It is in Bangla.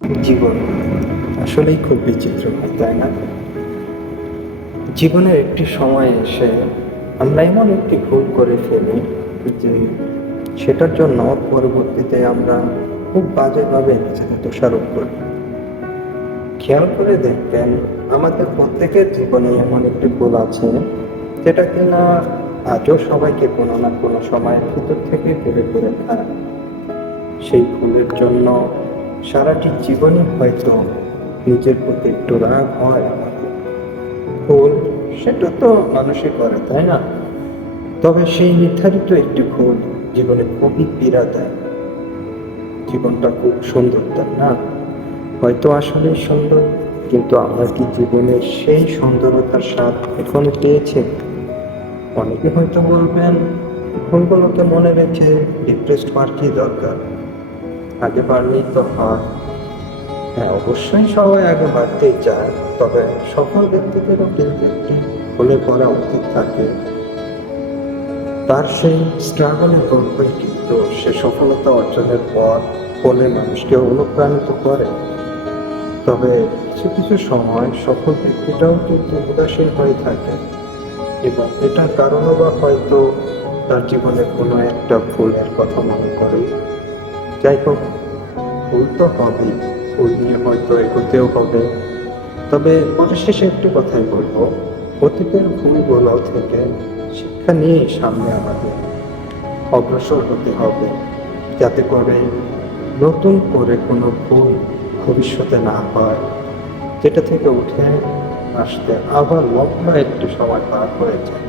জীবন আসলেই খুব বিচিত্র, তাই না? জীবনের একটি সময় এসে আমরা এমন একটি ভুল করে ফেলি যে সেটার জন্য পরবর্তীতে আমরা খুব বাজেভাবে নিজেদের দোষারোপ করি। খেয়াল করে দেখবেন, আমাদের প্রত্যেকের জীবনে এমন একটি ভুল আছে যেটা কিনা আজও সবাইকে কোনো না কোনো সময় ভিতর থেকে করে করে খায়। সেই ভুলের জন্য সারাটি জীবনই হয়তো নিজের প্রতি একটু রাগ হয় আমাদের। ভুল সেটা তো মানুষই করে, তাই না? তবে সেই নির্ধারিত একটি ভুল জীবনে খুবই পীড়া দেয়। জীবনটা খুব সুন্দর, তাই না? হয়তো আসলে সুন্দর, কিন্তু আমরা কি জীবনের সেই সুন্দরতার স্বাদ এখনো পেয়েছি? অনেকে হয়তো বলবেন, ভুলগুলোকে মনে রেখে ডিপ্রেসড হওয়ার কি দরকার, আগে বাড়লেই তো হয়। হ্যাঁ, অবশ্যই সবাই আগে বাড়তেই চায়, তবে সফল ব্যক্তিদেরও কিন্তু একটি ভুলে পড়া উচিত থাকে। তার সেই স্ট্রাগলের গল্পই কিন্তু সে সফলতা অর্জনের পর ফলে মানুষকে অনুপ্রাণিত করে। তবে কিছু কিছু সময় সফল ব্যক্তিটাও কিন্তু উদাসীন হয়ে থাকে, এবং এটার কারণও বা হয়তো তার জীবনে কোনো একটা ভুলের কথা মনে করে। যাই হোক, ভুল তো হবেই, ভুল নিয়ে হয়তো এগোতেও হবে। তবে পরিশেষে একটু কথাই বলবো, অতীতের ভুলগুলো থেকে শিক্ষা নিয়ে সামনে আমাদের অগ্রসর হতে হবে, যাতে করে নতুন করে কোনো ভুল ভবিষ্যতে না হয়, যেটা থেকে উঠে আসতে আবার লম্বা একটু সময় পার হয়ে যায়।